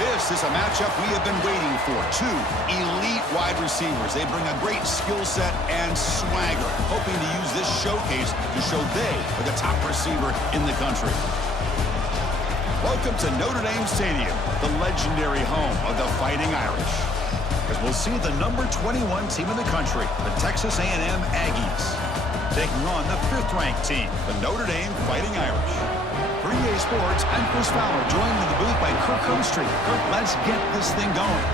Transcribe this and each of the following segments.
This is a matchup we have been waiting for. Two elite wide receivers. They bring a great skill set and swagger, hoping to use this showcase to show they are the top receiver in the country. Welcome to Notre Dame Stadium, the legendary home of the Fighting Irish. As we'll see the number 21 team in the country, the Texas A&M Aggies, taking on the 5th-ranked team, the Notre Dame Fighting Irish. For EA Sports, I'm Chris Fowler, joined in the booth by Kirk Herbstreit. Kirk, let's get this thing going.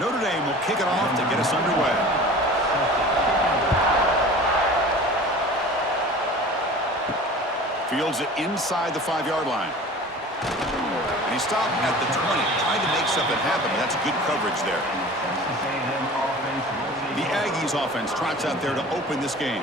Notre Dame will kick it off to get us underway. Fields it inside the 5-yard line. And he stopped at the 20, trying to make something happen, but that's good coverage there. The Aggies offense trots out there to open this game.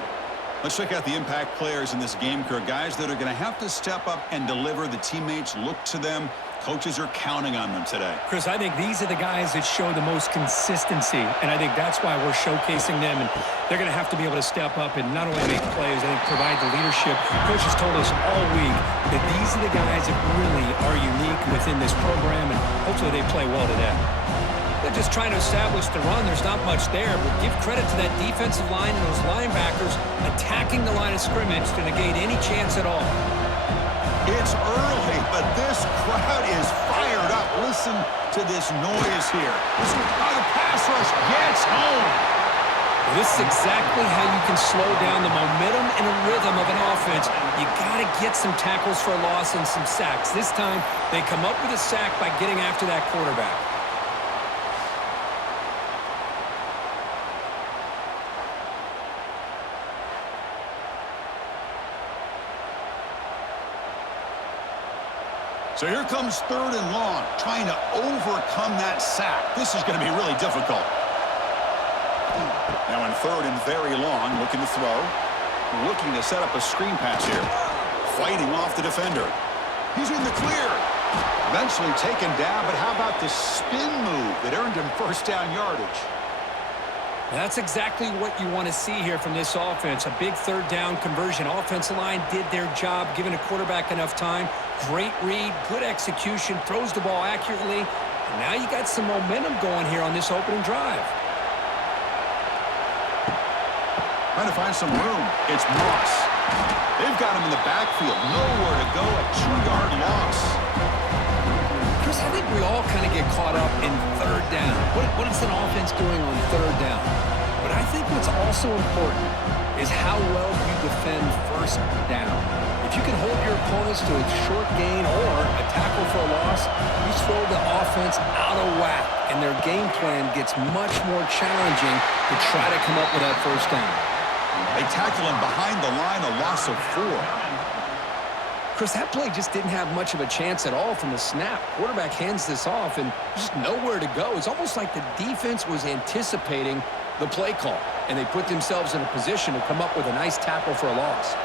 Let's check out the impact players in this game, Kirk. Guys that are going to have to step up and deliver. The teammates look to them. Coaches are counting on them today. Chris, I think these are the guys that show the most consistency, and I think that's why we're showcasing them. And they're going to have to be able to step up and not only make plays, I think provide the leadership. Coach has told us all week that these are the guys that really are unique within this program, and hopefully they play well today. They're just trying to establish the run. There's not much there, but give credit to that defensive line and those linebackers attacking the line of scrimmage to negate any chance at all. It's early, but this crowd is fired up. Listen to this noise here. Listen how the pass rush gets home. This is exactly how you can slow down the momentum and a rhythm of an offense. You got to get some tackles for a loss and some sacks. This time, they come up with a sack by getting after that quarterback. So here comes 3rd and long, trying to overcome that sack. This is going to be really difficult. Now in 3rd and very long, looking to throw. Looking to set up a screen pass here. Fighting off the defender. He's in the clear. Eventually taken down, but how about the spin move that earned him 1st down yardage? That's exactly what you want to see here from this offense. A big 3rd down conversion. Offensive line did their job, giving a quarterback enough time. Great read, good execution, throws the ball accurately. And now you got some momentum going here on this opening drive. Trying to find some room. It's Moss. They've got him in the backfield. Nowhere to go, a 2-yard loss. Chris, I think we all kind of get caught up in 3rd down. What is an offense doing on 3rd down? But I think what's also important is how well you defend 1st down. If you can hold your opponents to a short gain or a tackle for a loss, you throw the offense out of whack, and their game plan gets much more challenging to try to come up with that 1st down. They tackle him behind the line, a loss of 4. Chris, that play just didn't have much of a chance at all from the snap. Quarterback hands this off, and just nowhere to go. It's almost like the defense was anticipating the play call, and they put themselves in a position to come up with a nice tackle for a loss.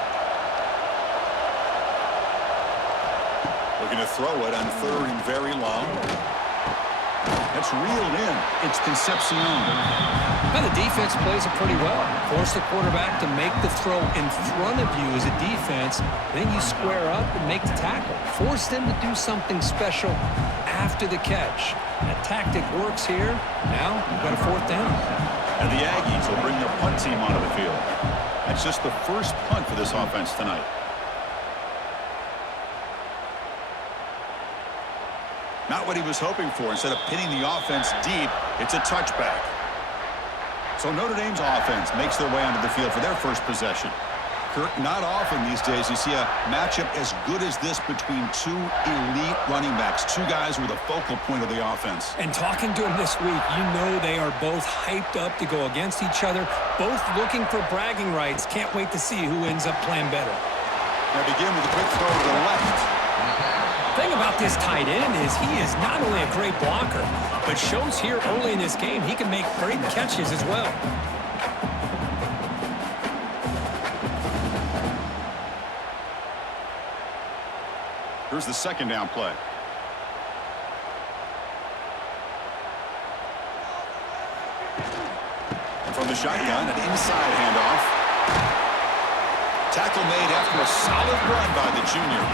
Looking to throw it on 3rd and very long. That's reeled in. It's Concepcion. Now the defense plays it pretty well. Force the quarterback to make the throw in front of you as a defense. Then you square up and make the tackle. Force them to do something special after the catch. That tactic works here. Now you've got a 4th down. And the Aggies will bring their punt team onto the field. That's just the first punt for this offense tonight. Not what he was hoping for. Instead of pinning the offense deep, it's a touchback. So Notre Dame's offense makes their way onto the field for their first possession. Kirk, not often these days you see a matchup as good as this between 2 elite running backs, 2 guys who are the focal point of the offense. And talking to them this week, you know they are both hyped up to go against each other, both looking for bragging rights. Can't wait to see who ends up playing better. Now begin with a quick throw to the left. The thing about this tight end is he is not only a great blocker, but shows here early in this game he can make great catches as well. Here's the second down play. And from the shotgun, an inside handoff. Tackle made after a solid run by the junior.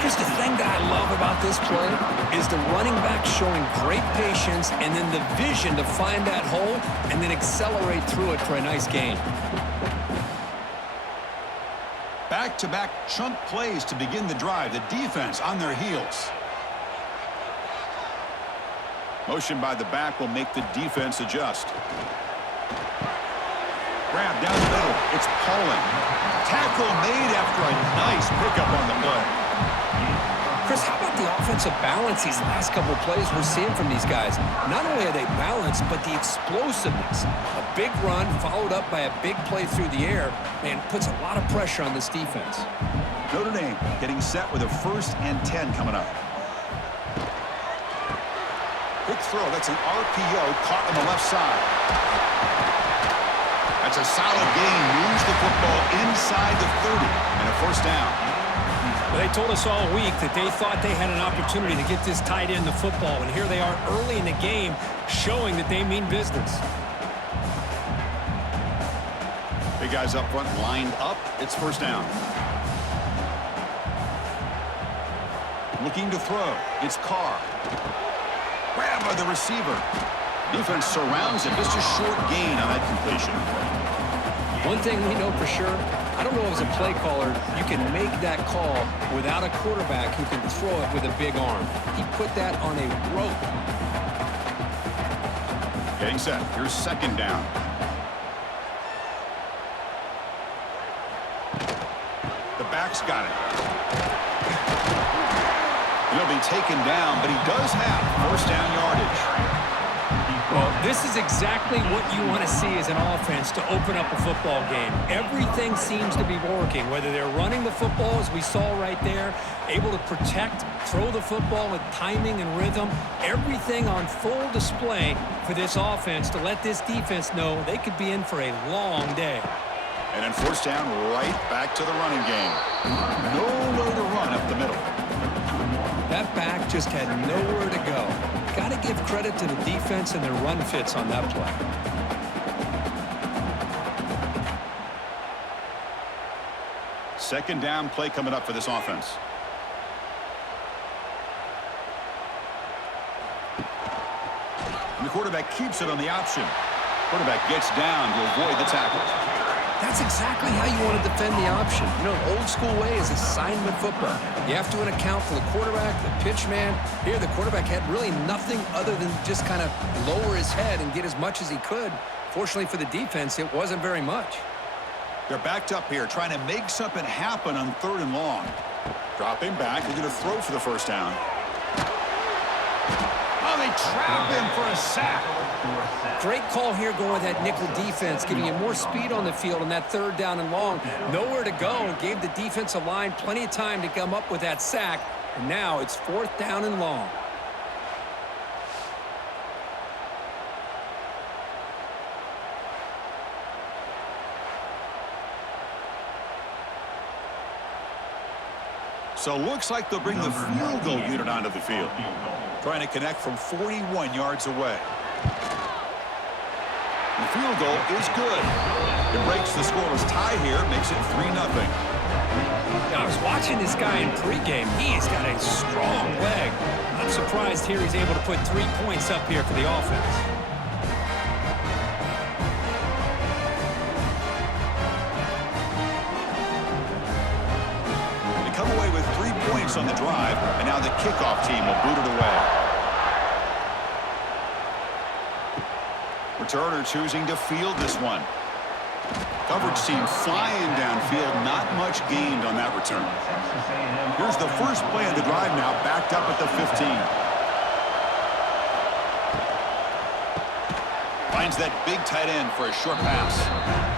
Chris, the thing that I love about this play is the running back showing great patience and then the vision to find that hole and then accelerate through it for a nice gain. Back-to-back chunk plays to begin the drive. The defense on their heels. Motion by the back will make the defense adjust. Grab down the middle. It's Pauling. Tackle made after a nice pickup on the play. Chris, how about the offensive balance these last couple of plays we're seeing from these guys? Not only are they balanced, but the explosiveness. A big run followed up by a big play through the air, and puts a lot of pressure on this defense. Notre Dame getting set with a 1st and 10 coming up. Quick throw. That's an RPO caught on the left side. That's a solid gain. Moves the football inside the 30 and a 1st down. They told us all week that they thought they had an opportunity to get this tight end the football, and here they are early in the game showing that they mean business. Big guys up front lined up. It's 1st down. Looking to throw. It's Carr. Grab by the receiver. Defense surrounds it. Just a short gain on that completion. One thing we know for sure, I don't know as a play caller, you can make that call without a quarterback who can throw it with a big arm. He put that on a rope. Getting set. Here's 2nd down. The back's got it. He'll be taken down, but he does have 1st down yardage. Well, this is exactly what you want to see as an offense to open up a football game. Everything seems to be working, whether they're running the football, as we saw right there, able to protect, throw the football with timing and rhythm, everything on full display for this offense to let this defense know they could be in for a long day. And then 1st down, right back to the running game. Nowhere to run up the middle. That back just had nowhere to go. Got to give credit to the defense and their run fits on that play. Second down play coming up for this offense. And the quarterback keeps it on the option. Quarterback gets down to avoid the tackle. That's exactly how you want to defend the option. You know, old school way is assignment football. You have to account for the quarterback, the pitch man. Here, the quarterback had really nothing other than just kind of lower his head and get as much as he could. Fortunately for the defense, it wasn't very much. They're backed up here, trying to make something happen on 3rd and long. Dropping back, they're going to throw for the 1st down. Oh, they trap him for a sack. Great call here going with that nickel defense, giving you more speed on the field on that 3rd down and long. Nowhere to go, and gave the defensive line plenty of time to come up with that sack. And now it's 4th down and long. So looks like they'll bring the field goal unit onto the field. Trying to connect from 41 yards away. The field goal is good. It breaks the scoreless tie here, makes it 3-0. I was watching this guy in pregame. He's got a strong leg. I'm surprised here he's able to put 3 points up here for the offense. They come away with 3 points on the drive, and now the kickoff team will boot it away. Returner choosing to field this one. Coverage team flying downfield. Not much gained on that return. Here's the first play of the drive now, backed up at the 15. Finds that big tight end for a short pass.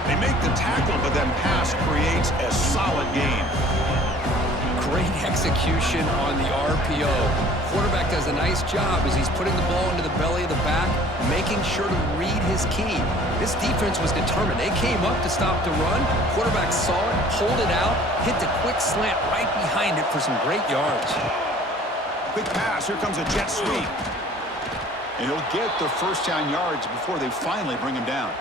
They make the tackle, but then pass creates a solid gain. Great execution on the RPO. Quarterback does a nice job as he's putting the ball into the belly of the back, making sure to read his key. This defense was determined. They came up to stop the run. Quarterback saw it, pulled it out, hit the quick slant right behind it for some great yards. Quick pass. Here comes a jet sweep. And he'll get the first down yards before they finally bring him down.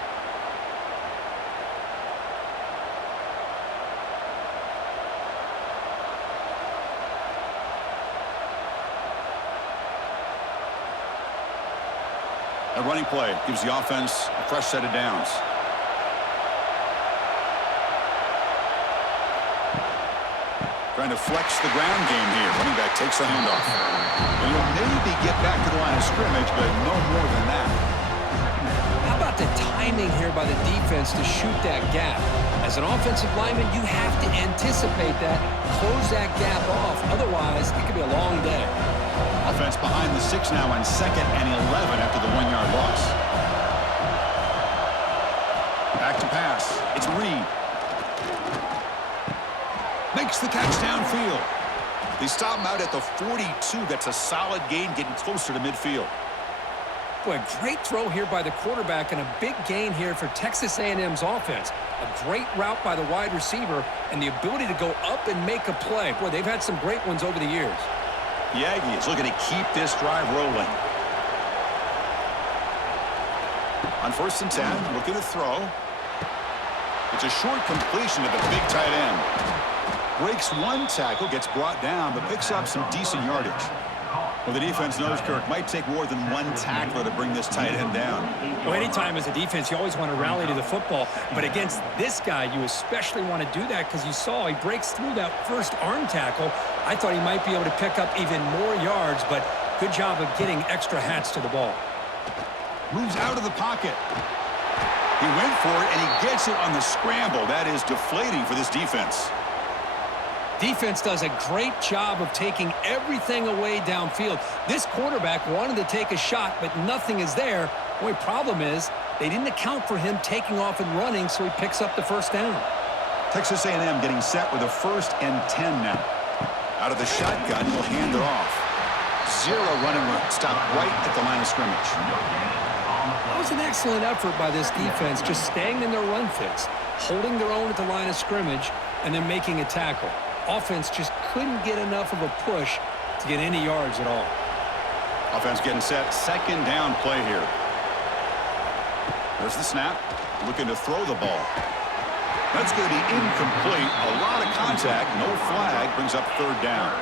A running play gives the offense a fresh set of downs. Trying to flex the ground game here. Running back takes the handoff. And he'll maybe get back to the line of scrimmage, but no more than that. How about the timing here by the defense to shoot that gap? As an offensive lineman, you have to anticipate that, close that gap off. Otherwise, it could be a long day. Offense behind the 6 now on 2nd and 11 after the 1-yard loss. Back to pass. It's Reed. Makes the catch downfield. They stop him out at the 42. That's a solid gain, getting closer to midfield. Boy, a great throw here by the quarterback and a big gain here for Texas A&M's offense. A great route by the wide receiver and the ability to go up and make a play. Boy, they've had some great ones over the years. The Aggies looking to keep this drive rolling. On 1st and 10, looking to throw. It's a short completion to the big tight end. Breaks one tackle, gets brought down, but picks up some decent yardage. Well, the defense knows, Kirk, might take more than one tackler to bring this tight end down. Well, anytime as a defense, you always want to rally to the football. But against this guy, you especially want to do that because you saw he breaks through that first arm tackle. I thought he might be able to pick up even more yards, but good job of getting extra hats to the ball. Moves out of the pocket. He went for it, and he gets it on the scramble. That is deflating for this defense. Defense does a great job of taking everything away downfield. This quarterback wanted to take a shot, but nothing is there. The only problem is they didn't account for him taking off and running, so he picks up the first down. Texas A&M getting set with a 1st and 10 now. Out of the shotgun, he'll hand it off. 0 running room. Stopped right at the line of scrimmage. That was an excellent effort by this defense, just staying in their run fits, holding their own at the line of scrimmage, and then making a tackle. Offense just couldn't get enough of a push to get any yards at all. Offense getting set. 2nd down play here. There's the snap. Looking to throw the ball. That's going to be incomplete. A lot of contact. No flag. Brings up 3rd down.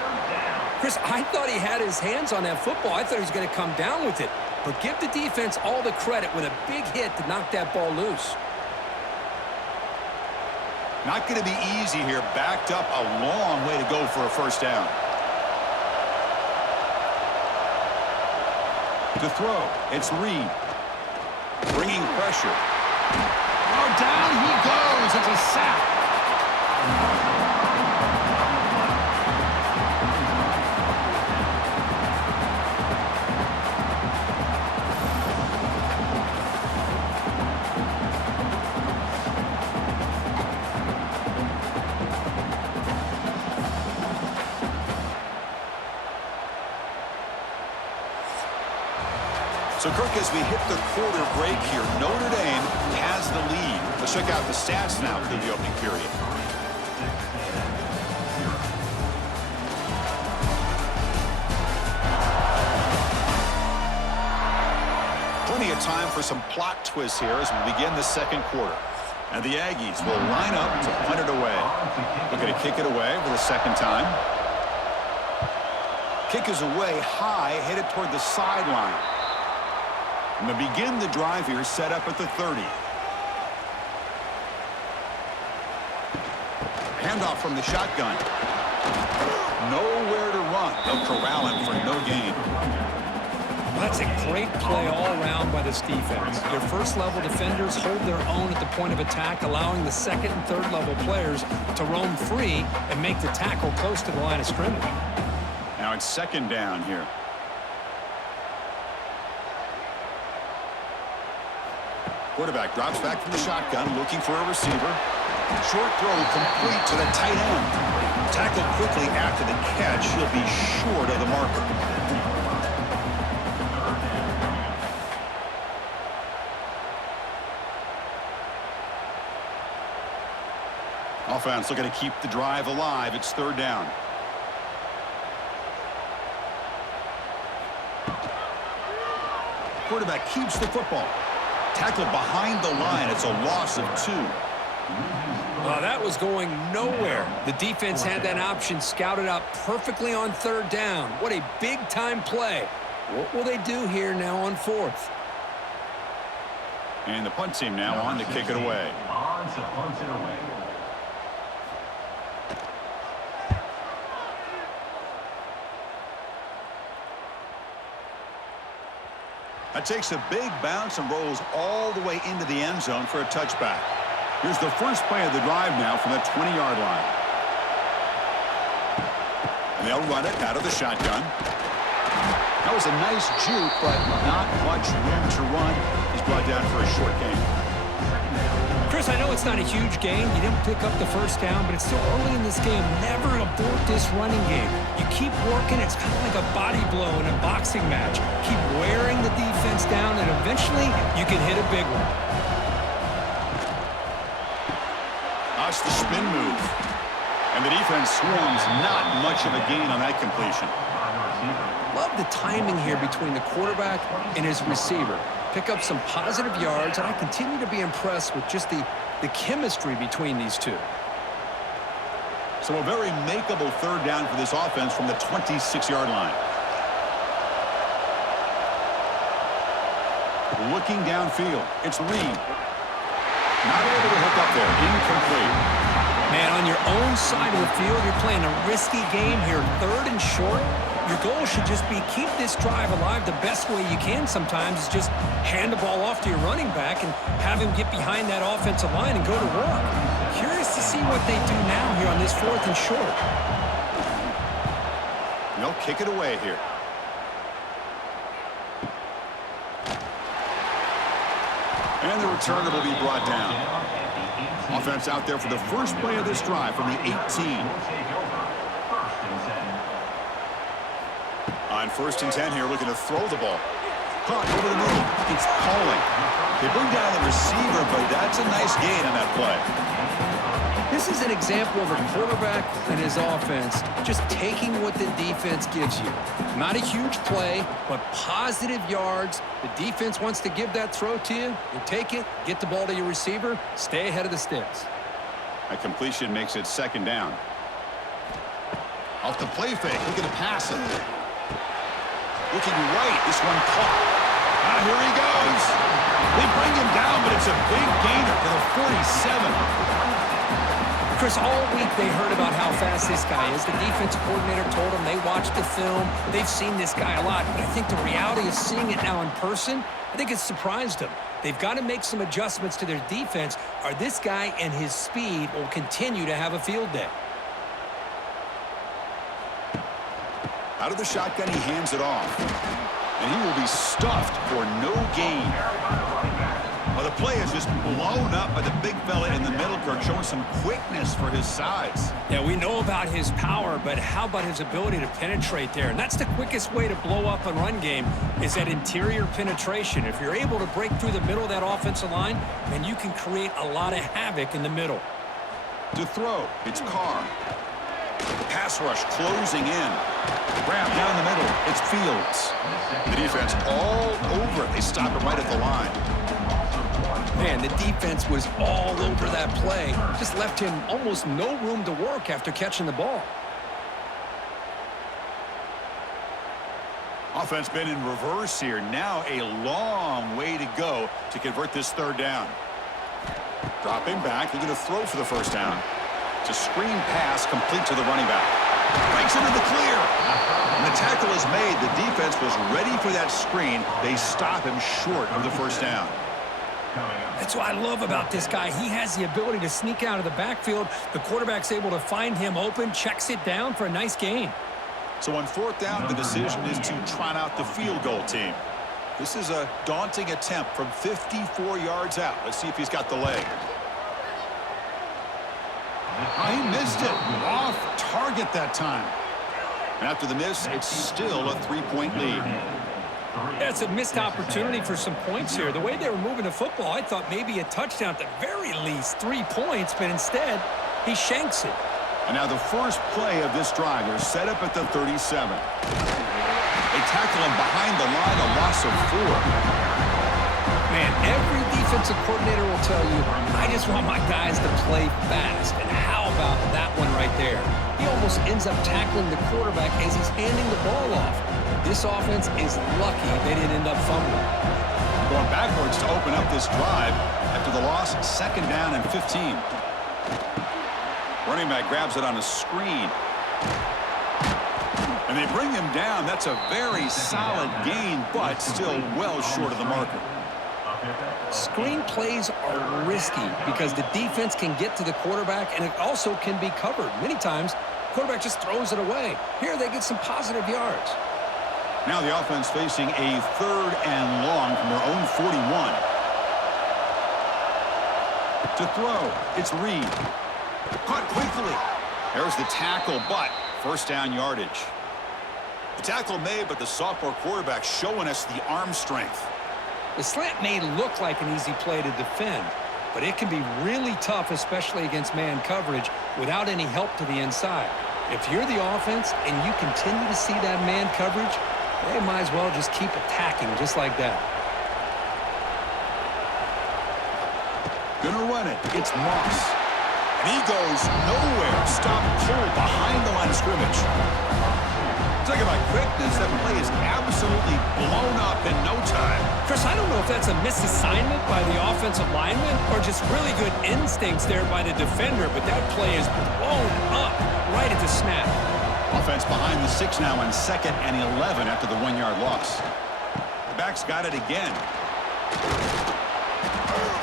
Chris, I thought he had his hands on that football. I thought he was going to come down with it. But give the defense all the credit with a big hit to knock that ball loose. Not going to be easy here. Backed up a long way to go for a 1st down. To throw, it's Reed. Bringing pressure. Oh, down he goes. It's a sack. So, Kirk, as we hit the quarter break here, Notre Dame has the lead. Let's check out the stats now through the opening period. Plenty of time for some plot twists here as we begin the 2nd quarter. And the Aggies will line up to punt it away. Looking to kick it away for the 2nd time. Kick is away high, headed toward the sideline. And to begin the drive here, set up at the 30. Handoff from the shotgun. Nowhere to run. They'll corral him for no gain. Well, that's a great play all around by this defense. Their 1st-level defenders hold their own at the point of attack, allowing the 2nd and 3rd-level players to roam free and make the tackle close to the line of scrimmage. Now it's 2nd down here. Quarterback drops back from the shotgun, looking for a receiver. Short throw complete to the tight end. Tackled quickly after the catch. He'll be short of the marker. Offense looking to keep the drive alive. It's third down. Quarterback keeps the football. Tackled behind the line. It's a loss of 2. Well, that was going nowhere. The defense had that option scouted out perfectly on third down. What a big-time play. What will they do here now on fourth? And the punt team now on to kick it away. On to punt it away. That takes a big bounce and rolls all the way into the end zone for a touchback. Here's the first play of the drive now from the 20-yard line. And they'll run it out of the shotgun. That was a nice juke, but not much room to run. He's brought down for a short gain. Chris, I know it's not a huge gain. You didn't pick up the first down, but it's still early in this game. Never abort this running game. You keep working. It's kind of like a body blow in a boxing match. Keep wearing the defense down, and eventually you can hit a big one. That's the spin move. And the defense swarms. Not much of a gain on that completion. Love the timing here between the quarterback and his receiver. Pick up some positive yards, and I continue to be impressed with just the chemistry between these two. So a very makeable third down for this offense from the 26-yard line. Looking downfield. It's Reed. Not able to hook up there. Incomplete. Man, on your own side of the field, you're playing a risky game here. Third and short. Your goal should just be keep this drive alive the best way you can sometimes is just hand the ball off to your running back and have him get behind that offensive line and go to work. Curious to see what they do now here on this fourth and short. They'll kick it away here. And the returner will be brought down. Offense out there for the first play of this drive from the 18. On first and 10 here, looking to throw the ball. Caught over the middle. It's Pauling. They bring down the receiver, but that's a nice gain on that play. This is an example of a quarterback and his offense just taking what the defense gives you. Not a huge play, but positive yards. The defense wants to give that throw to you. You take it, get the ball to your receiver, stay ahead of the sticks. A completion makes it second down. Off the play fake, looking to pass it. Looking right, this one caught. Here he goes. They bring him down, but it's a big gainer to the 47. Chris, all week they heard about how fast this guy is. The defensive coordinator told them they watched the film. They've seen this guy a lot, but I think the reality of seeing it now in person, I think it's surprised them. They've got to make some adjustments to their defense, or this guy and his speed will continue to have a field day. Out of the shotgun, he hands it off. And he will be stuffed for no gain. Well, the play is just blown up by the big fella in the middle, Kirk, showing some quickness for his size. Yeah, we know about his power, but how about his ability to penetrate there? And that's the quickest way to blow up a run game is that interior penetration. If you're able to break through the middle of that offensive line, then you can create a lot of havoc in the middle. To throw, it's Carr. Pass rush closing in. Grab down the middle. It's Fields. The defense all over it. They stop it right at the line. Man, the defense was all over that play. Just left him almost no room to work after catching the ball. Offense been in reverse here. Now a long way to go to convert this third down. Dropping back. They're going to throw for the first down. It's a screen pass complete to the running back. Breaks into the clear. And the tackle is made. The defense was ready for that screen. They stop him short of the first down. That's what I love about this guy. He has the ability to sneak out of the backfield. The quarterback's able to find him open, checks it down for a nice gain. So on fourth down, the decision is to trot out the field goal team. This is a daunting attempt from 54 yards out. Let's see if he's got the leg. He missed it. Off target that time. And after the miss, it's still a 3-point lead. Yeah, it's a missed opportunity for some points here. The way they were moving the football, I thought maybe a touchdown at the very least, 3 points, but instead, he shanks it. And now the first play of this drive, they're set up at the 37. They tackle him behind the line, a loss of 4. Man, every defensive coordinator will tell you, I just want my guys to play fast. And how about that one right there? He almost ends up tackling the quarterback as he's handing the ball off. This offense is lucky they didn't end up fumbling. Going backwards to open up this drive after the loss, 2nd down and 15. Running back grabs it on a screen. And they bring him down. That's a very solid gain, but still well short of the marker. Screen plays are risky because the defense can get to the quarterback, and it also can be covered. Many times, the quarterback just throws it away. Here, they get some positive yards. Now the offense facing a 3rd and long from their own 41. To throw, it's Reed. Caught quickly. There's the tackle, but 1st down yardage. The tackle made, but the sophomore quarterback showing us the arm strength. The slant may look like an easy play to defend, but it can be really tough, especially against man coverage, without any help to the inside. If you're the offense and you continue to see that man coverage, they might as well just keep attacking just like that. Gonna run it. It's Moss. And he goes nowhere. Stop cold behind the line of scrimmage. Talking about quickness, that play is absolutely blown up in no time. Chris, I don't know if that's a misassignment by the offensive lineman or just really good instincts there by the defender, but that play is blown up right at the snap. Offense behind the 6 now on 2nd and 11 after the 1-yard loss. The back's got it again.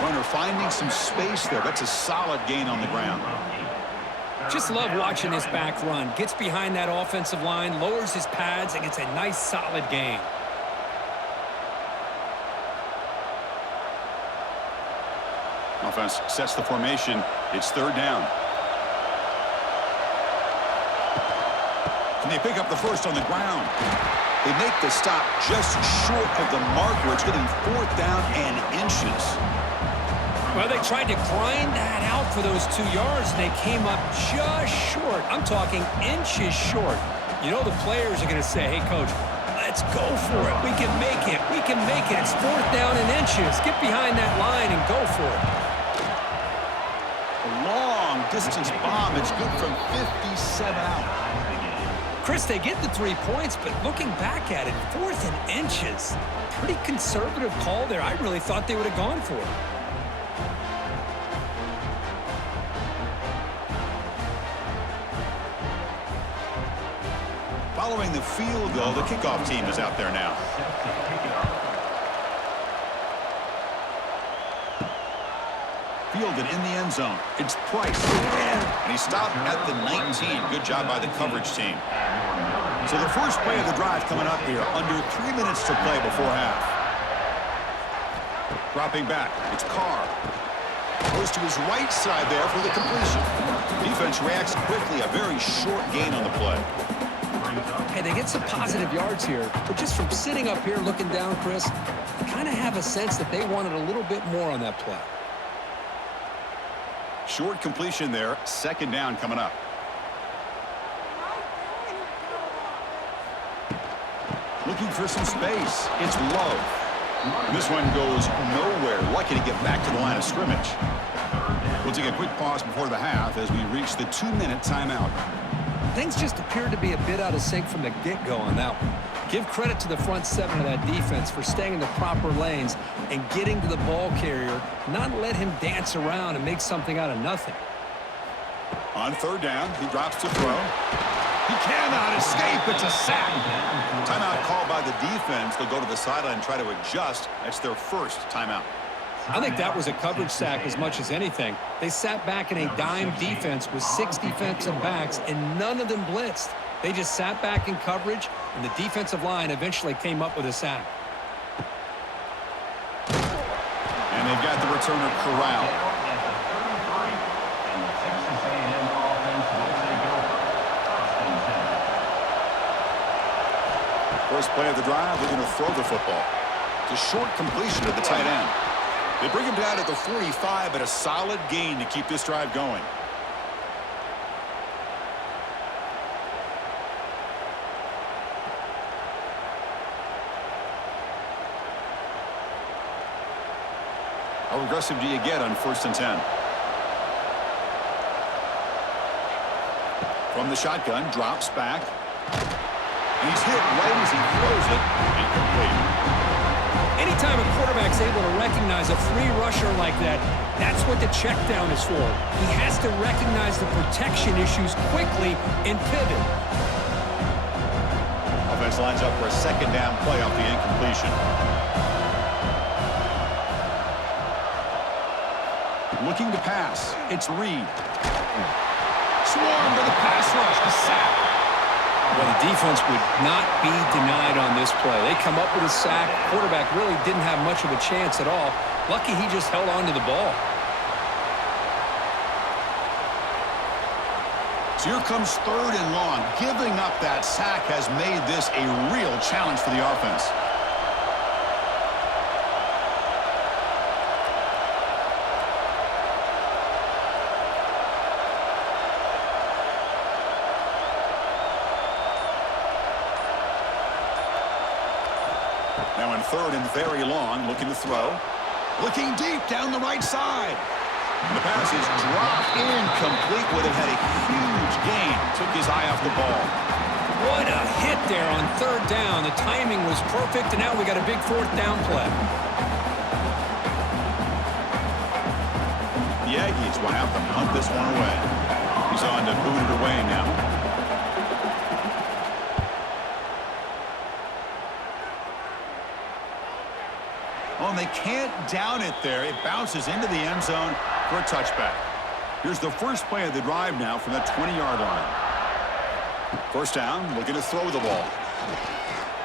Runner finding some space there. That's a solid gain on the ground. Just love watching this back run. Gets behind that offensive line, lowers his pads, and gets a nice solid gain. Offense sets the formation. It's 3rd down. And they pick up the first on the ground. They make the stop just short of the marker. It's getting 4th down and inches. Well, they tried to grind that out for those 2 yards, and they came up just short. I'm talking inches short. You know the players are going to say, hey, Coach, let's go for it. We can make it. We can make it. It's 4th down and inches. Get behind that line and go for it. A long-distance bomb. It's good from 57 out. Chris, they get the 3 points, but looking back at it, 4th and inches. Pretty conservative call there. I really thought they would have gone for it. Following the field goal, the kickoff team is out there now. Fielded in the end zone. It's Price. And he stopped at the 19. Good job by the coverage team. So the first play of the drive coming up here. Under 3 minutes to play before half. Dropping back. It's Carr. Goes to his right side there for the completion. Defense reacts quickly. A very short gain on the play. Hey, they get some positive yards here, but just from sitting up here looking down, Chris, I kind of have a sense that they wanted a little bit more on that play. Short completion there. 2nd down coming up. Looking for some space. It's Love. And this one goes nowhere. Lucky to get back to the line of scrimmage. We'll take a quick pause before the half as we reach the 2-minute timeout. Things just appeared to be a bit out of sync from the get-go on that one. Give credit to the front 7 of that defense for staying in the proper lanes and getting to the ball carrier, not let him dance around and make something out of nothing. On 3rd down, he drops to throw. He cannot escape. It's a sack. Timeout called by the defense. They'll go to the sideline and try to adjust. That's their first timeout. I think that was a coverage sack as much as anything. They sat back in a dime defense with 6 defensive backs, and none of them blitzed. They just sat back in coverage, and the defensive line eventually came up with a sack. And they've got the returner corralled. First play of the drive, they're going to throw the football. It's a short completion to the tight end. They bring him down at the 45, but a solid gain to keep this drive going. How aggressive do you get on 1st and 10? From the shotgun, drops back. And he's hit right as he throws it. Incomplete. Anytime a quarterback's able to recognize a free rusher like that, that's what the check down is for. He has to recognize the protection issues quickly and pivot. Offense lines up for a 2nd down play off the incompletion. Looking to pass. It's Reed. Swarmed with a pass rush. A sack. Well, the defense would not be denied on this play. They come up with a sack. Quarterback really didn't have much of a chance at all. Lucky he just held on to the ball. So here comes 3rd and long. Giving up that sack has made this a real challenge for the offense. Now in 3rd and very long, looking to throw. Looking deep down the right side. And the pass is dropped incomplete. Would have had a huge gain. Took his eye off the ball. What a hit there on 3rd down. The timing was perfect, and now we got a big 4th down play. The Aggies will have to punt this one away. He's on to boot it away now. Oh, and they can't down it there. It bounces into the end zone for a touchback. Here's the first play of the drive now from the 20-yard line. 1st down, looking to throw the ball.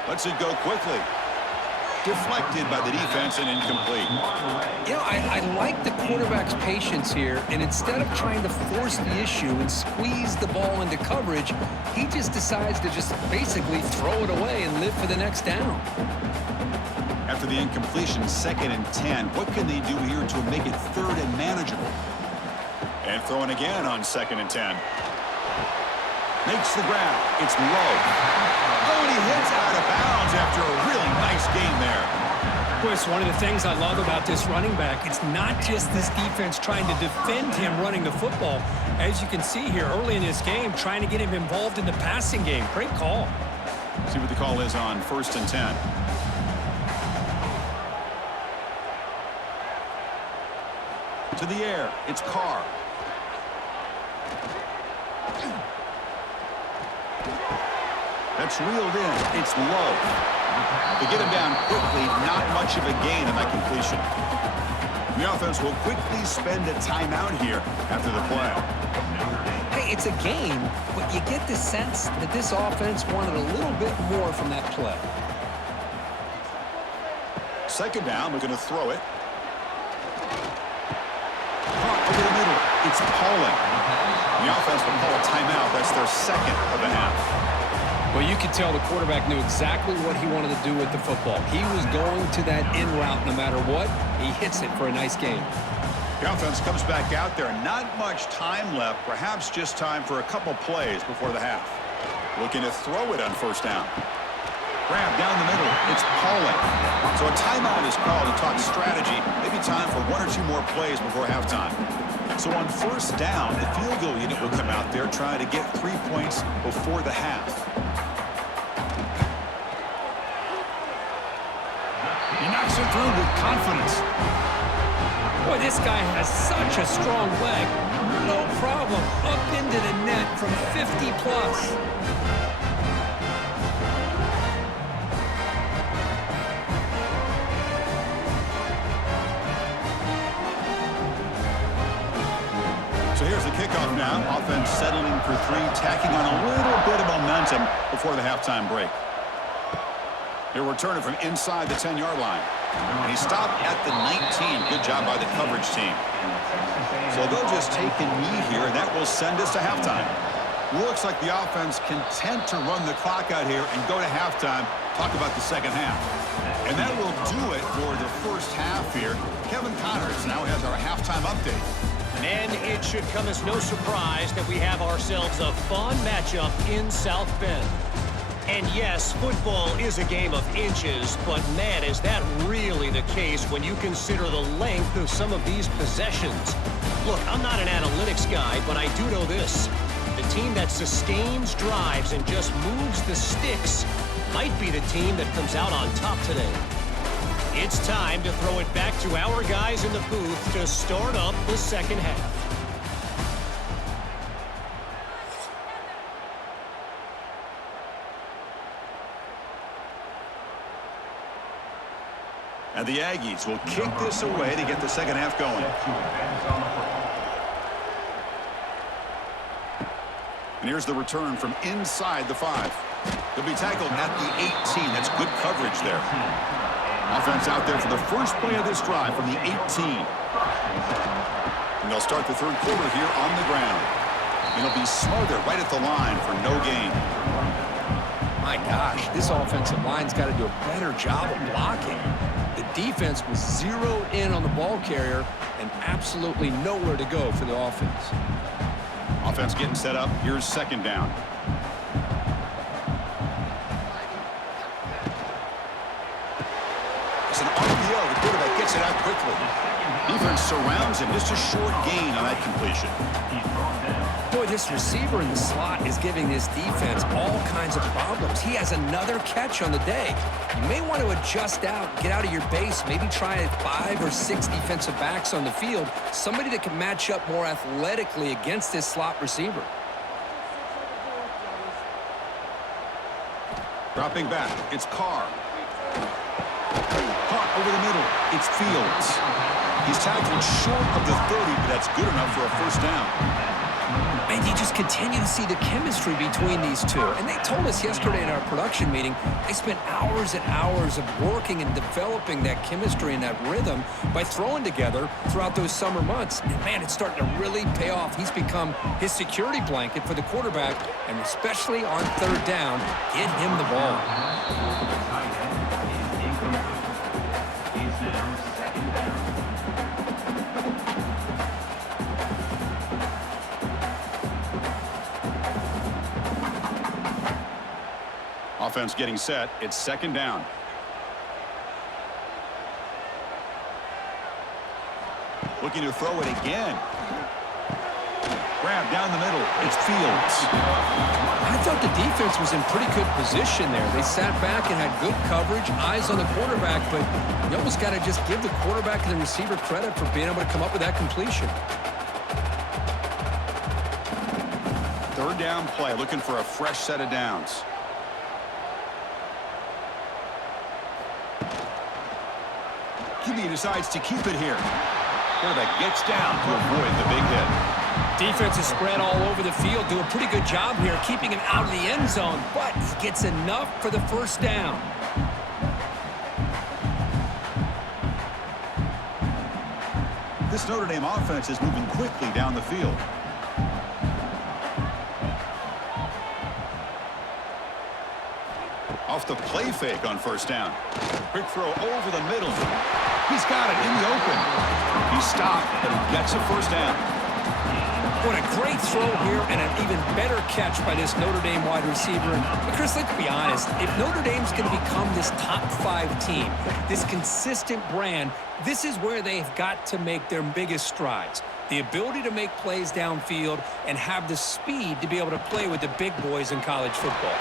Lets it go quickly. Deflected by the defense and incomplete. You know, I like the quarterback's patience here, and instead of trying to force the issue and squeeze the ball into coverage, he just decides to just basically throw it away and live for the next down. After the incompletion, 2nd and 10. What can they do here to make it 3rd and manageable? And throwing again on 2nd and 10. Makes the grab. It's low. Oh, and he hits out of bounds after a really nice game there. Boy, it's one of the things I love about this running back. It's not just this defense trying to defend him running the football. As you can see here early in this game, trying to get him involved in the passing game. Great call. See what the call is on 1st and 10. To the air, it's Carr. That's reeled in. It's low. They get him down quickly. Not much of a gain in that completion. The offense will quickly spend a timeout here after the play. Hey, it's a game, but you get the sense that this offense wanted a little bit more from that play. 2nd down, we're going to throw it. Caught over the middle. It's Pauling. The offense will call a timeout. That's their 2nd of the half. Well, you could tell the quarterback knew exactly what he wanted to do with the football. He was going to that in route no matter what. He hits it for a nice game. The offense comes back out there. Not much time left. Perhaps just time for a couple plays before the half. Looking to throw it on 1st down. Grab down the middle. It's Pauling. So a timeout is called to talk strategy. Maybe time for 1 or 2 more plays before halftime. So on 1st down, the field goal unit will come out there trying to get 3 points before the half. He knocks it through with confidence. Boy, this guy has such a strong leg. No problem. Up into the net from 50 plus. So here's the kickoff now. Offense settling for 3, tacking on a little bit of momentum before the halftime break. He'll return it from inside the 10-yard line. And he stopped at the 19. Good job by the coverage team. So they'll just take a knee here, and that will send us to halftime. Looks like the offense content to run the clock out here and go to halftime. Talk about the second half. And that will do it for the first half here. Kevin Connors now has our halftime update. And it should come as no surprise that we have ourselves a fun matchup in South Bend. And yes, football is a game of inches, but man, is that really the case when you consider the length of some of these possessions. Look, I'm not an analytics guy, but I do know this. The team that sustains drives and just moves the sticks might be the team that comes out on top today. It's time to throw it back to our guys in the booth to start up the second half. And the Aggies will kick this away to get the second half going. And here's the return from inside the 5. He'll be tackled at the 18. That's good coverage there. Offense out there for the first play of this drive from the 18. And they'll start the third quarter here on the ground. And it'll be smothered right at the line for no gain. My gosh, this offensive line's got to do a better job of blocking. The defense was zeroed in on the ball carrier and absolutely nowhere to go for the offense. Offense getting set up. Here's second down. It's an RPO. The quarterback gets it out quickly. Defense surrounds him. Just a short gain on that completion. Boy, this receiver in the slot is giving this defense all kinds of problems. He has another catch on the day. You may want to adjust out, get out of your base, maybe try 5 or 6 defensive backs on the field, somebody that can match up more athletically against this slot receiver. Dropping back, it's Carr. Caught over the middle, it's Fields. He's tackled short of the 30, but that's good enough for a first down. And you just continue to see the chemistry between these two. And they told us yesterday in our production meeting, they spent hours and hours of working and developing that chemistry and that rhythm by throwing together throughout those summer months. And man, it's starting to really pay off. He's become his security blanket for the quarterback, and especially on third down, get him the ball. Offense getting set. It's second down. Looking to throw it again. Grab down the middle. It's Fields. I thought the defense was in pretty good position there. They sat back and had good coverage, eyes on the quarterback, but you almost got to just give the quarterback and the receiver credit for being able to come up with that completion. Third down play. Looking for a fresh set of downs. QB decides to keep it here. Quarterback gets down to avoid the big hit. Defense is spread all over the field. Do a pretty good job here keeping him out of the end zone, but he gets enough for the first down. This Notre Dame offense is moving quickly down the field. Off the play fake on first down. Quick throw over the middle. He's got it in the open. He stopped, but he gets a first down. What a great throw here and an even better catch by this Notre Dame wide receiver. But Chris, let's be honest. If Notre Dame's going to become this top 5 team, this consistent brand, this is where they've got to make their biggest strides. The ability to make plays downfield and have the speed to be able to play with the big boys in college football.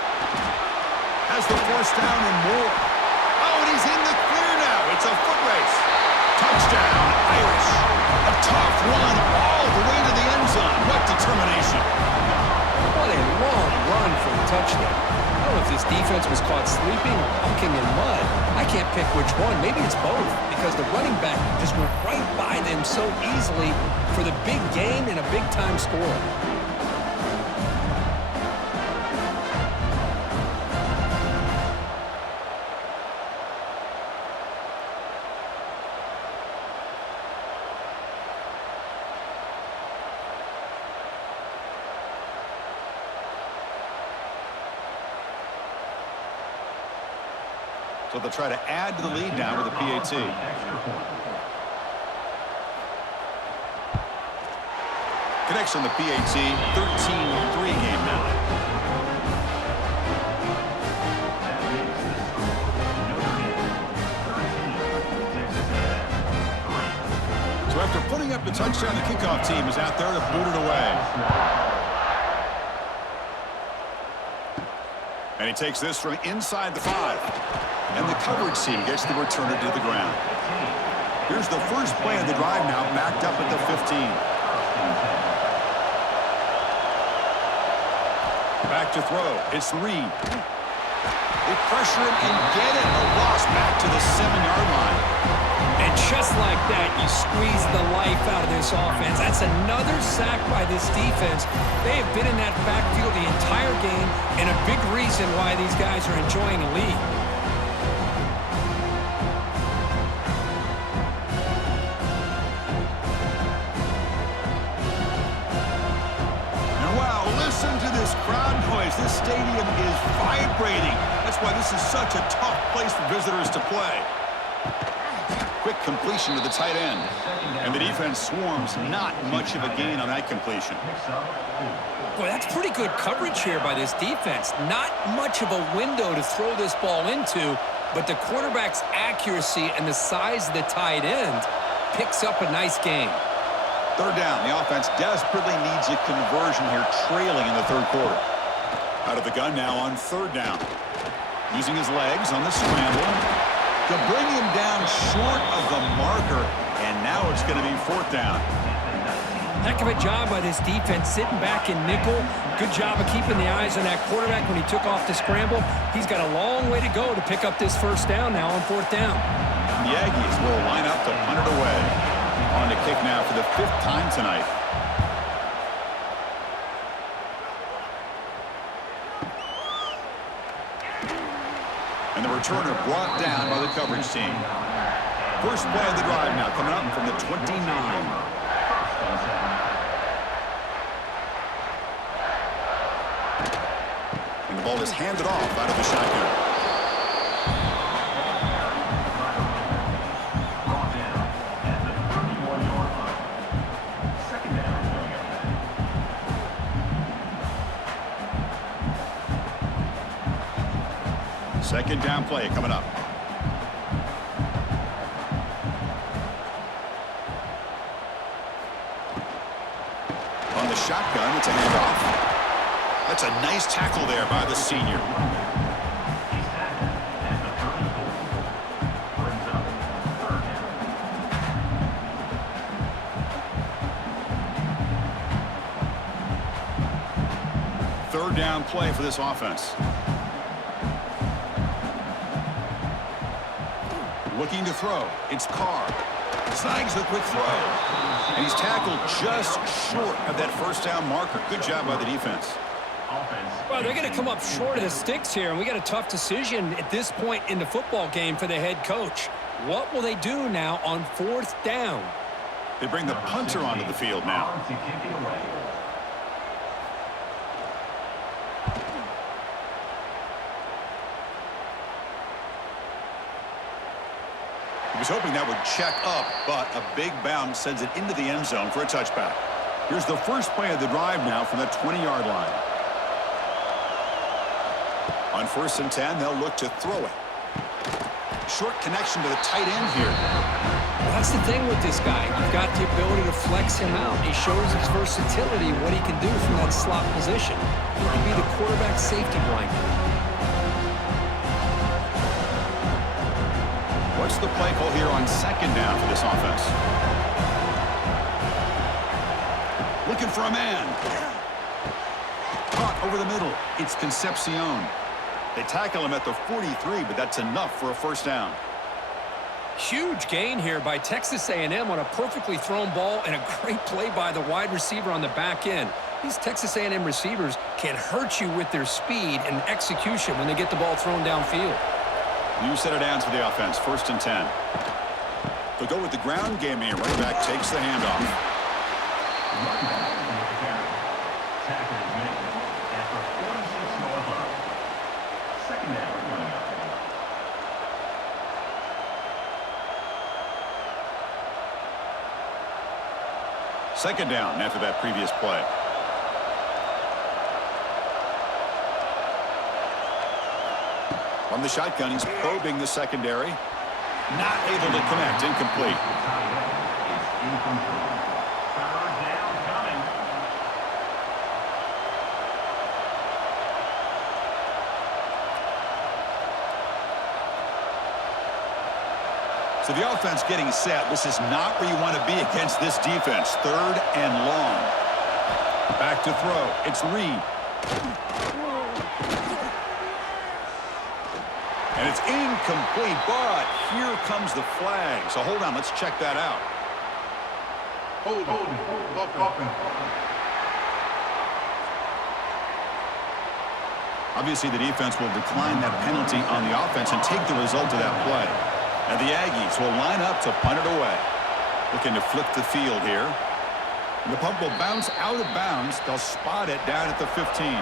Has the first down and more. Oh, and he's in the clear now. It's a foot race. Touchdown, Irish. A tough run all the way to the end zone. What determination. What a long run for the touchdown. I don't know if this defense was caught sleeping or walking in mud. I can't pick which one. Maybe it's both, because the running back just went right by them so easily for the big gain and a big-time score. So they'll try to add to the lead now with a PAT. Connection on the PAT, 13-3 game now. So after putting up the touchdown, the kickoff team is out there to boot it away. And he takes this from inside the 5. And the coverage team gets the returner to the ground. Here's the first play of the drive now, backed up at the 15. Back to throw. It's Reed. They pressure him and get it. A loss back to the 7-yard line. And just like that, you squeeze the life out of this offense. That's another sack by this defense. They have been in that backfield the entire game, and a big reason why these guys are enjoying a lead. And wow, listen to this crowd noise. This stadium is vibrating. That's why this is such a tough place for visitors to play. Quick completion to the tight end. And the defense swarms. Not much of a gain on that completion. Boy, that's pretty good coverage here by this defense. Not much of a window to throw this ball into, but the quarterback's accuracy and the size of the tight end picks up a nice gain. Third down. The offense desperately needs a conversion here, trailing in the third quarter. Out of the gun now on third down. Using his legs on the scramble to bring him down short of the marker, and now it's going to be fourth down. Heck of a job by this defense, sitting back in nickel. Good job of keeping the eyes on that quarterback when he took off the scramble. He's got a long way to go to pick up this first down now on fourth down. The Aggies will line up to punt it away. On to kick now for the 5th time tonight. And the returner brought down by the coverage team. First play of the drive now coming up from the 29. And the ball is handed off out of the shotgun. Second down play coming up. On the shotgun, it's a handoff. That's a nice tackle there by the senior. Third down play for this offense. Looking to throw. It's Carr. Snags the quick throw. And he's tackled just short of that first down marker. Good job by the defense. Well, they're going to come up short of the sticks here, and we got a tough decision at this point in the football game for the head coach. What will they do now on fourth down? They bring the punter onto the field now. He was hoping that would check up, but a big bounce sends it into the end zone for a touchback. Here's the first play of the drive now from the 20-yard line. On 1st and 10, they'll look to throw it. Short connection to the tight end here. Well, that's the thing with this guy. You've got the ability to flex him out. He shows his versatility, what he can do from that slot position. He can be the quarterback safety blanket. What's the play call here on second down for this offense? Looking for a man. Caught over the middle. It's Concepcion. They tackle him at the 43, but that's enough for a first down. Huge gain here by Texas A&M on a perfectly thrown ball and a great play by the wide receiver on the back end. These Texas A&M receivers can hurt you with their speed and execution when they get the ball thrown downfield. New set of downs for the offense. 1st and 10. They'll go with the ground game here. Running back takes the handoff. Second down after that previous play. From the shotgun, he's probing the secondary. Not able to connect. Incomplete. It's incomplete. Third down coming. So the offense getting set. This is not where you want to be against this defense. Third and long. Back to throw. It's Reed. And it's incomplete, but here comes the flag. So hold on, let's check that out. Hold on. Obviously, the defense will decline that penalty on the offense and take the result of that play. And the Aggies will line up to punt it away. Looking to flip the field here. And the punt will bounce out of bounds. They'll spot it down at the 15.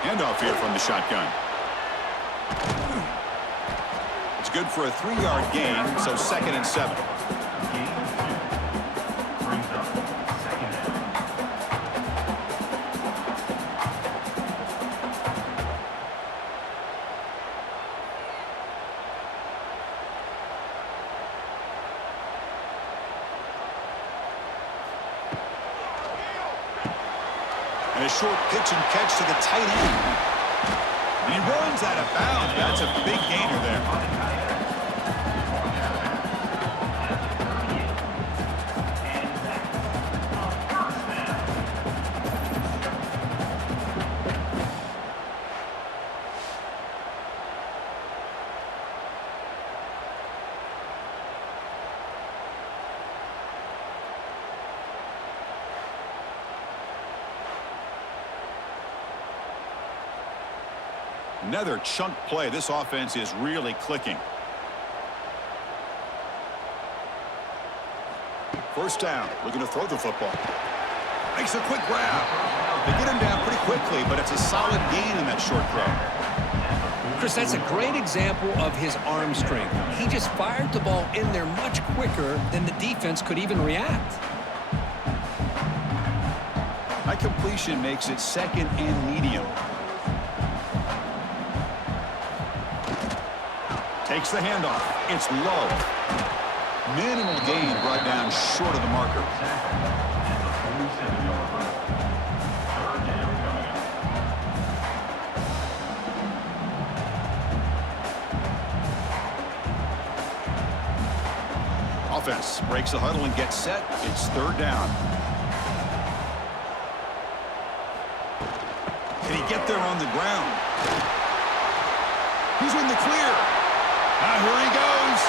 Handoff here from the shotgun. It's good for a 3-yard gain, so 2nd and 7. Brings up second down. And a short pitch and catch to the tight end. And he runs out of bounds. That's a big gainer there. Another chunk play. This offense is really clicking. First down. Looking to throw the football. Makes a quick grab. They get him down pretty quickly, but it's a solid gain in that short throw. Chris, that's a great example of his arm strength. He just fired the ball in there much quicker than the defense could even react. High completion makes it 2nd and medium. Takes the handoff. It's low. Minimal gain brought down short of the marker. Offense breaks the huddle and gets set. It's 3rd down. Can he get there on the ground? He's in the clear. Here he goes.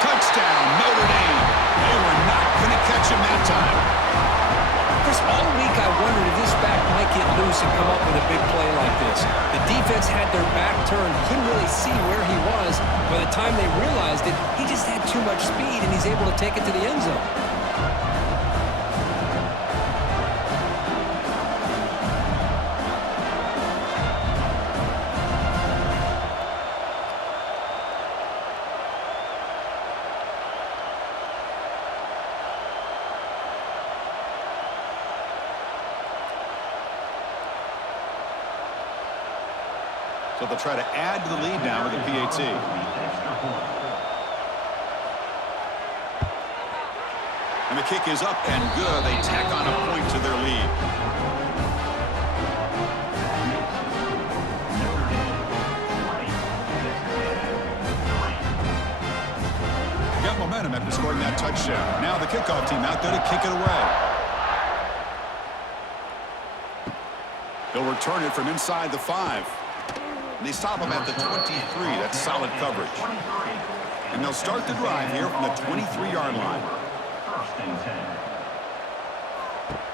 Touchdown, Notre Dame. They were not going to catch him that time. Chris, all week I wondered if this back might get loose and come up with a big play like this. The defense had their back turned, couldn't really see where he was. By the time they realized it, he just had too much speed, and he's able to take it to the end zone. So they'll try to add to the lead now with the PAT. And the kick is up and good. They tack on a point to their lead. They got momentum after scoring that touchdown. Now the kickoff team out there to kick it away. They'll return it from inside the 5. They stop him at the 23. That's solid coverage. And they'll start the drive here from the 23-yard line.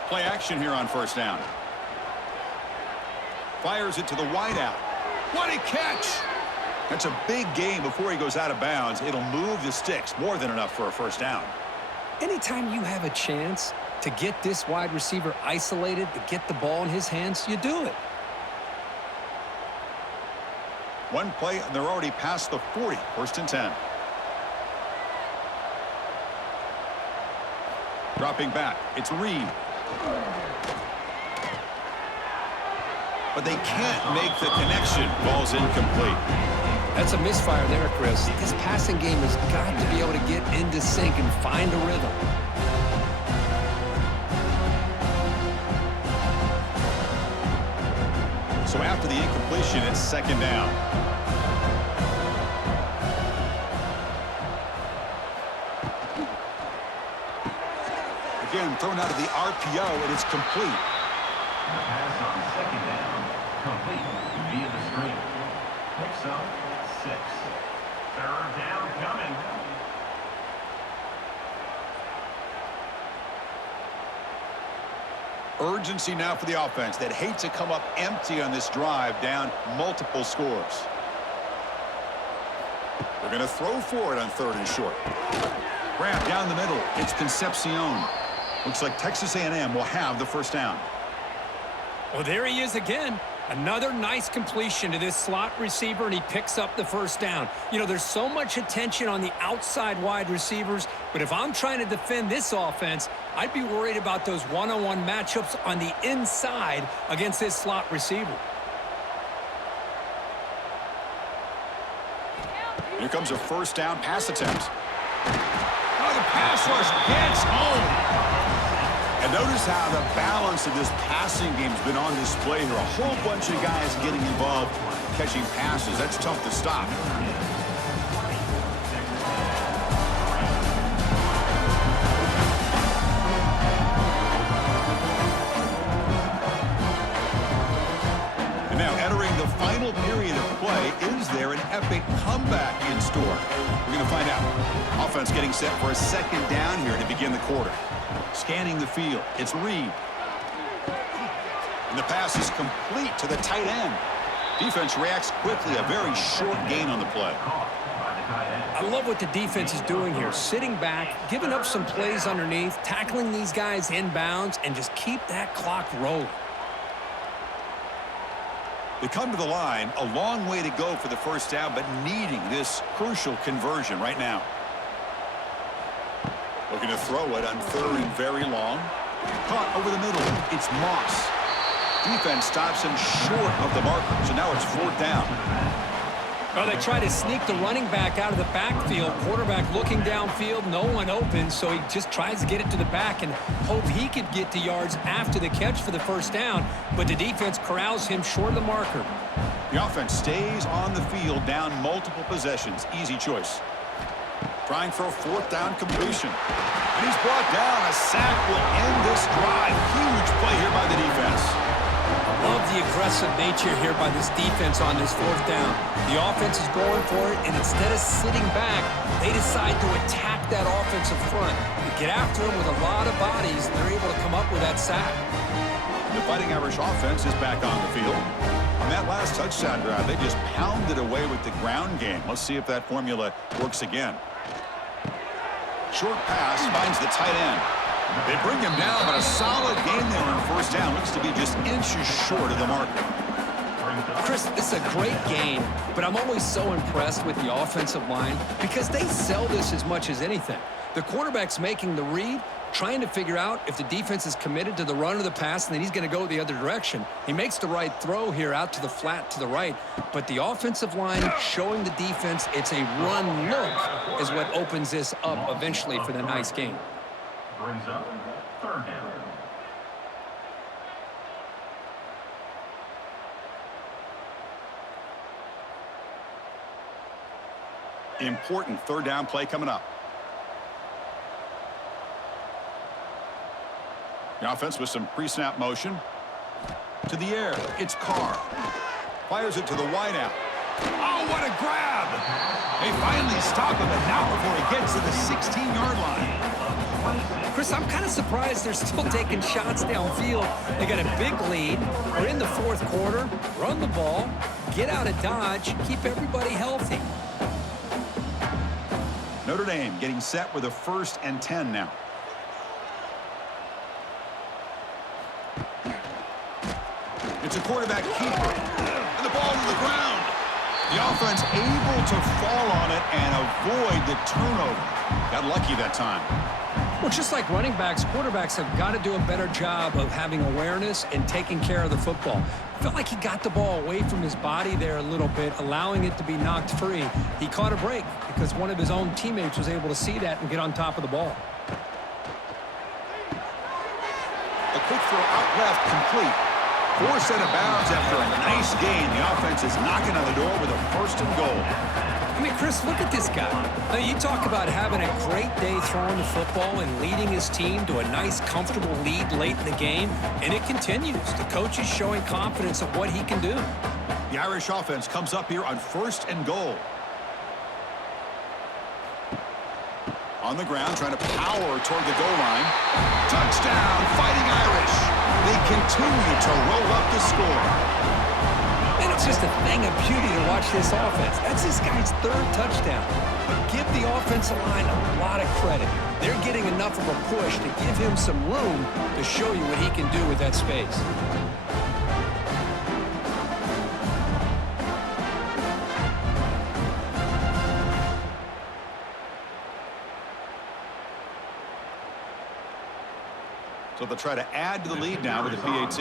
Play action here on 1st down. Fires it to the wideout. What a catch! That's a big gain before he goes out of bounds. It'll move the sticks. More than enough for a 1st down. Anytime you have a chance to get this wide receiver isolated, to get the ball in his hands, you do it. One play, and they're already past the 40. First and 10. Dropping back. It's Reed. But they can't make the connection. Ball's incomplete. That's a misfire there, Chris. This passing game has got to be able to get into sync and find a rhythm. So after the incompletion, it's second down. Again, thrown out of the RPO, and it's complete. The pass on second down, complete via the screen. Picks up 6. Third down coming. Urgency now for the offense that hate to come up empty on this drive, down multiple scores. They're going to throw for it on third and short. Grab down the middle. It's Concepcion. Looks like Texas A&M will have the first down. Well, there he is again. Another nice completion to this slot receiver, and he picks up the first down. You know, there's so much attention on the outside wide receivers, but if I'm trying to defend this offense, I'd be worried about those one-on-one matchups on the inside against this slot receiver. Here comes a first down pass attempt. Oh, the pass rush gets home. And notice how the balance of this passing game has been on display here. A whole bunch of guys getting involved, catching passes. That's tough to stop. And now entering the final period of play, is there an epic comeback in store? We're going to find out. Offense getting set for a second down here to begin the quarter. Scanning the field. It's Reed. And the pass is complete to the tight end. Defense reacts quickly. A very short gain on the play. I love what the defense is doing here. Sitting back, giving up some plays underneath, tackling these guys inbounds, and just keep that clock rolling. They come to the line. A long way to go for the first down, but needing this crucial conversion right now. Looking to throw it on third and very long. Caught over the middle. It's Moss. Defense stops him short of the marker, so now it's fourth down. Well, they try to sneak the running back out of the backfield. Quarterback looking downfield, no one open, so he just tries to get it to the back and hope he could get to yards after the catch for the first down, but the defense corrals him short of the marker. The offense stays on the field, down multiple possessions. Easy choice. Trying for a fourth down completion. And he's brought down. A sack will end this drive. Huge play here by the defense. Love the aggressive nature here by this defense on this fourth down. The offense is going for it, and instead of sitting back, they decide to attack that offensive front. They get after him with a lot of bodies, and they're able to come up with that sack. The Fighting Irish offense is back on the field. On that last touchdown drive, they just pounded away with the ground game. Let's see if that formula works again. Short pass finds the tight end. They bring him down, but a solid gain there on first down. Looks to be just inches short of the marker. Chris, this is a great game, but I'm always so impressed with the offensive line because they sell this as much as anything. The quarterback's making the read, trying to figure out if the defense is committed to the run or the pass, and then he's going to go the other direction. He makes the right throw here out to the flat to the right, but the offensive line showing the defense it's a run look is what opens this up eventually for the nice game. Brings up third down. Important third down play coming up. The offense with some pre-snap motion. To the air. It's Carr. Fires it to the wideout. Oh, what a grab! They finally stop him, but not before he gets to the 16-yard line. Chris, I'm kind of surprised they're still taking shots downfield. They got a big lead. We're in the fourth quarter. Run the ball. Get out of Dodge. Keep everybody healthy. Notre Dame getting set with a 1st and 10 now. It's a quarterback keeper. And the ball to the ground. The offense able to fall on it and avoid the turnover. Got lucky that time. Well, just like running backs, quarterbacks have got to do a better job of having awareness and taking care of the football. I felt like he got the ball away from his body there a little bit, allowing it to be knocked free. He caught a break because one of his own teammates was able to see that and get on top of the ball. A quick throw out left, complete. 4 set of bounds after a nice gain. The offense is knocking on the door with a 1st and goal. I mean, Chris, look at this guy. Now, you talk about having a great day throwing the football and leading his team to a nice, comfortable lead late in the game, and it continues. The coach is showing confidence of what he can do. The Irish offense comes up here on 1st and goal. On the ground, trying to power toward the goal line. Touchdown, Fighting Irish. They continue to roll up the score. And it's just a thing of beauty to watch this offense. That's this guy's 3rd touchdown. But give the offensive line a lot of credit. They're getting enough of a push to give him some room to show you what he can do with that space. So they'll try to add to the lead now with a PAT.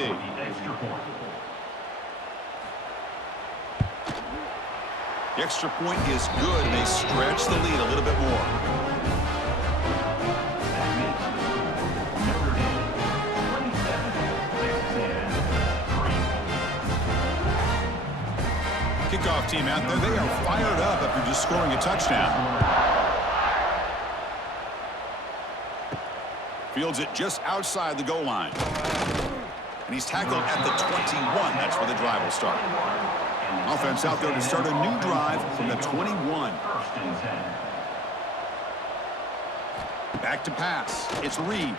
The extra point is good, and they stretch the lead a little bit more. That makes the score Notre Dame 27, Texas A&M 3. Kickoff team out there. They are fired up after just scoring a touchdown. Fields it just outside the goal line. And he's tackled at the 21. That's where the drive will start. Offense out there to start a new drive from the 21. Back to pass. It's Reed.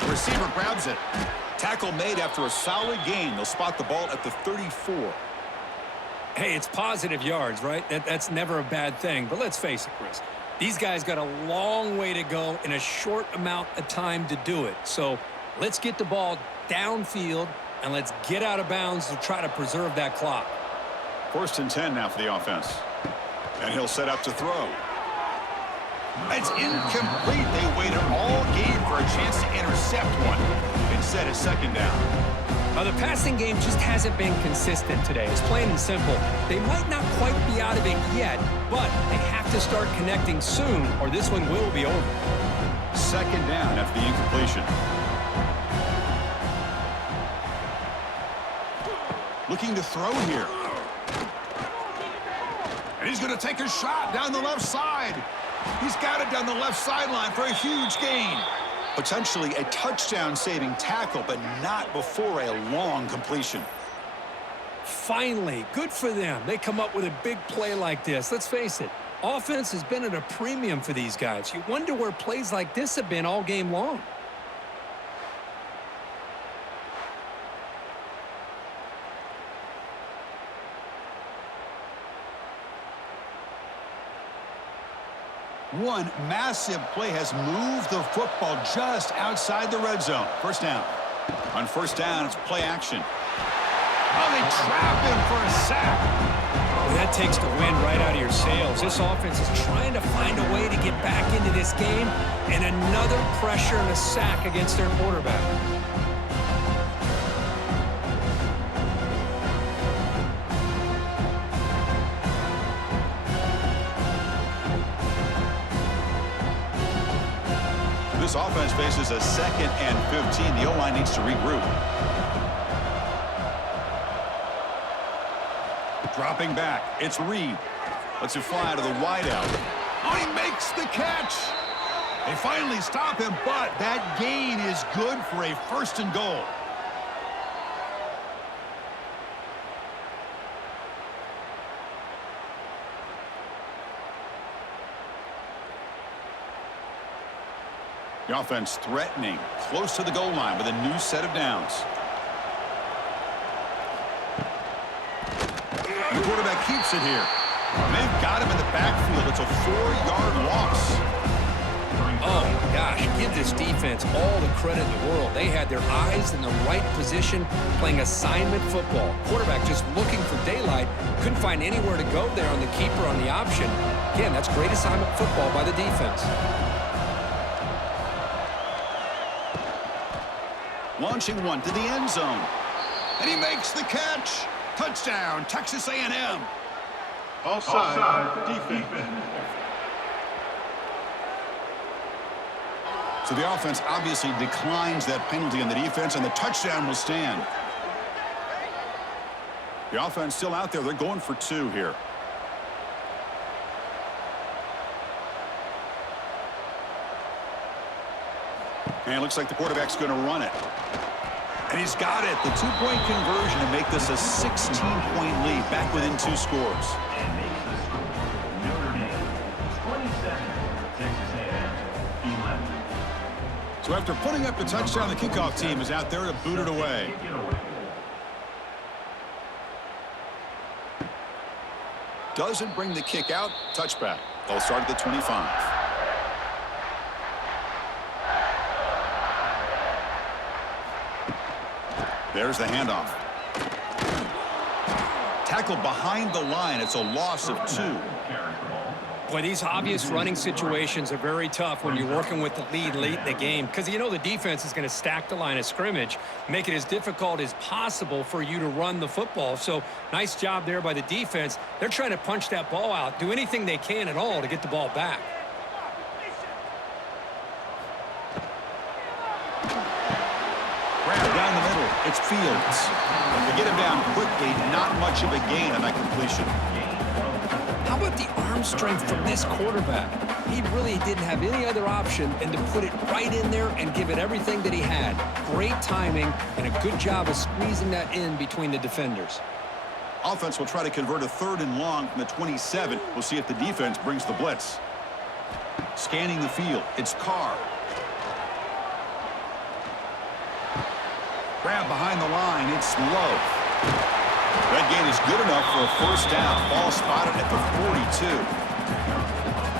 The receiver grabs it. Tackle made after a solid gain. They'll spot the ball at the 34. Hey, it's positive yards, right? That's never a bad thing. But let's face it, Chris. These guys got a long way to go in a short amount of time to do it. So let's get the ball downfield, and let's get out of bounds to try to preserve that clock. 1st and 10 now for the offense. And he'll set up to throw. It's incomplete. They waited all game for a chance to intercept one. Instead, it's 2nd down. Now, the passing game just hasn't been consistent today. It's plain and simple. They might not quite be out of it yet, but they have to start connecting soon, or this one will be over. 2nd down after the incompletion. Looking to throw here. And he's going to take a shot down the left side. He's got it down the left sideline for a huge gain. Potentially a touchdown-saving tackle, but not before a long completion. Finally, good for them. They come up with a big play like this. Let's face it, offense has been at a premium for these guys. You wonder where plays like this have been all game long. One massive play has moved the football just outside the red zone. 1st down. On 1st down, it's play action. Oh, they trap him for a sack. Well, that takes the wind right out of your sails. This offense is trying to find a way to get back into this game, and another pressure and a sack against their quarterback. This offense faces a 2nd and 15. The O-line needs to regroup. Dropping back. It's Reed. Lets it fly to the wideout. Oh, he makes the catch. They finally stop him, but that gain is good for a 1st and goal. The offense threatening, close to the goal line with a new set of downs. And the quarterback keeps it here. And they've got him in the backfield. It's a 4-yard loss. Oh, gosh, give this defense all the credit in the world. They had their eyes in the right position playing assignment football. Quarterback just looking for daylight. Couldn't find anywhere to go there on the keeper on the option. Again, that's great assignment football by the defense. Launching one to the end zone. And he makes the catch. Touchdown, Texas A&M. Offside, defense. So the offense obviously declines that penalty on the defense, and the touchdown will stand. The offense still out there. They're going for 2 here. And it looks like the quarterback's going to run it. And he's got it. The 2-point conversion to make this a 16-point lead, back within 2 scores. And makes the score. Notre Dame, 27. Texas A&M, 11. So after putting up the touchdown, the kickoff team is out there to boot it away. Kick it away. Doesn't bring the kick out. Touchback. They'll start at the 25. There's the handoff. Tackled behind the line. It's a loss of 2. Boy, these obvious running situations are very tough when you're working with the lead late in the game, because you know the defense is going to stack the line of scrimmage, make it as difficult as possible for you to run the football. So nice job there by the defense. They're trying to punch that ball out, do anything they can at all to get the ball back. Grab down the middle. It's Fields. They get him down quickly. Not much of a gain on that completion. How about the arm strength from this quarterback? He really didn't have any other option than to put it right in there and give it everything that he had. Great timing and a good job of squeezing that in between the defenders. Offense will try to convert a 3rd and long from the 27. We'll see if the defense brings the blitz. Scanning the field. It's Carr. Grab behind the line. It's low. That gain is good enough for a 1st down. Ball spotted at the 42.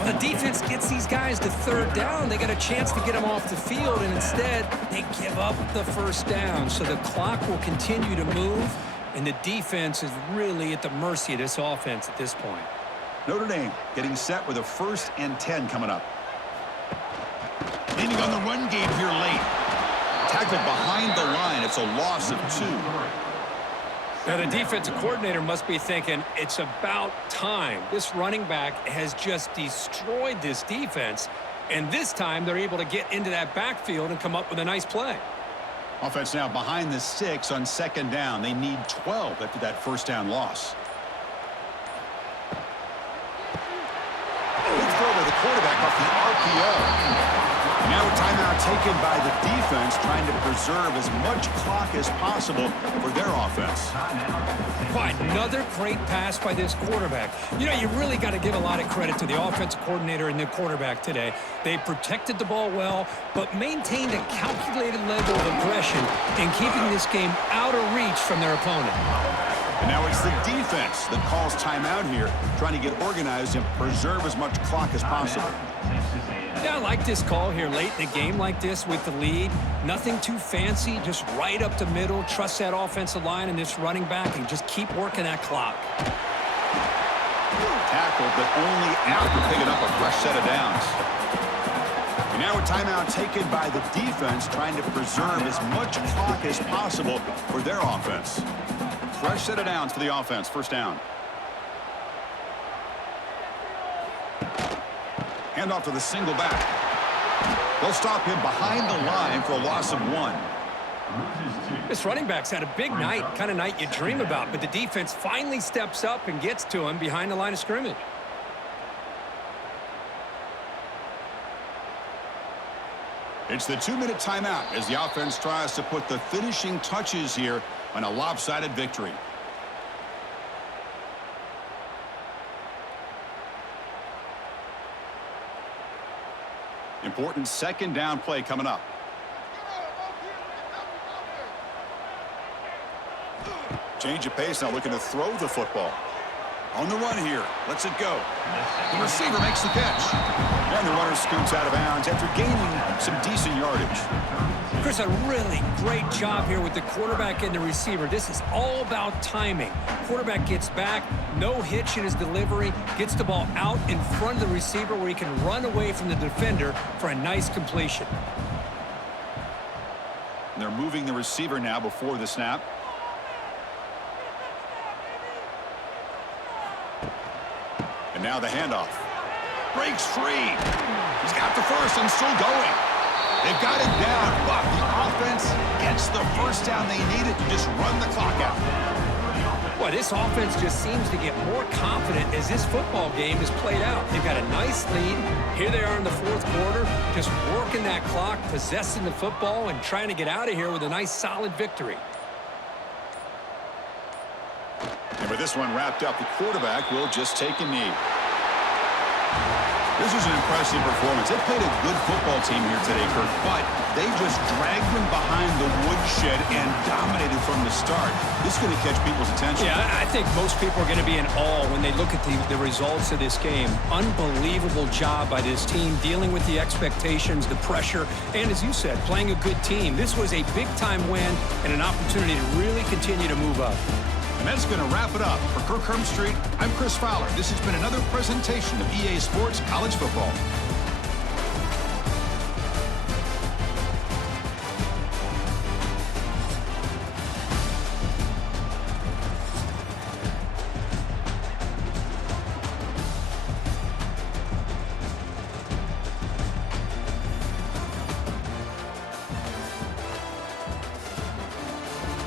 Well, the defense gets these guys to 3rd down. They got a chance to get them off the field, and instead they give up the 1st down. So the clock will continue to move, and the defense is really at the mercy of this offense at this point. Notre Dame getting set with a 1st and 10 coming up. Leaning on the run game here late. Tackled behind the line. It's a loss of 2. Now, the defensive coordinator must be thinking, it's about time. This running back has just destroyed this defense, and this time they're able to get into that backfield and come up with a nice play. Offense now behind the 6 on 2nd down. They need 12 after that 1st down loss. Good throw by the quarterback off the RPO. Now a timeout taken by the defense, trying to preserve as much clock as possible for their offense. But another great pass by this quarterback. You know, you really got to give a lot of credit to the offensive coordinator and the quarterback today. They protected the ball well, but maintained a calculated level of aggression in keeping this game out of reach from their opponent. And now it's the defense that calls timeout here, trying to get organized and preserve as much clock as possible. Yeah, I like this call here late in the game like this with the lead. Nothing too fancy, just right up the middle. Trust that offensive line and this running back and just keep working that clock. Tackled, but only after picking up a fresh set of downs. And now a timeout taken by the defense, trying to preserve as much clock as possible for their offense. Fresh set of downs for the offense. 1st down. Handoff to the single back. They'll stop him behind the line for a loss of 1. This running back's had a big night, kind of night you dream about, but the defense finally steps up and gets to him behind the line of scrimmage. It's the 2-minute timeout as the offense tries to put the finishing touches here on a lopsided victory. Important 2nd down play coming up. Change of pace now, looking to throw the football. On the run here. Lets it go. The receiver makes the catch. And the runner scoots out of bounds after gaining some decent yardage. Chris, a really great job here with the quarterback and the receiver. This is all about timing. Quarterback gets back, no hitch in his delivery, gets the ball out in front of the receiver where he can run away from the defender for a nice completion. And they're moving the receiver now before the snap. And now the handoff. Breaks free. He's got the first and still going. They've got it down, but the offense gets the first down they needed to just run the clock out. Well, this offense just seems to get more confident as this football game is played out. They've got a nice lead. Here they are in the fourth quarter, just working that clock, possessing the football, and trying to get out of here with a nice, solid victory. And with this one wrapped up, the quarterback will just take a knee. This was an impressive performance. They played a good football team here today, Kirk, but they just dragged them behind the woodshed and dominated from the start. This is going to catch people's attention. Yeah, I think most people are going to be in awe when they look at the results of this game. Unbelievable job by this team, dealing with the expectations, the pressure, and as you said, playing a good team. This was a big-time win and an opportunity to really continue to move up. And that's going to wrap it up. For Kirk Street, I'm Chris Fowler. This has been another presentation of EA Sports College Football.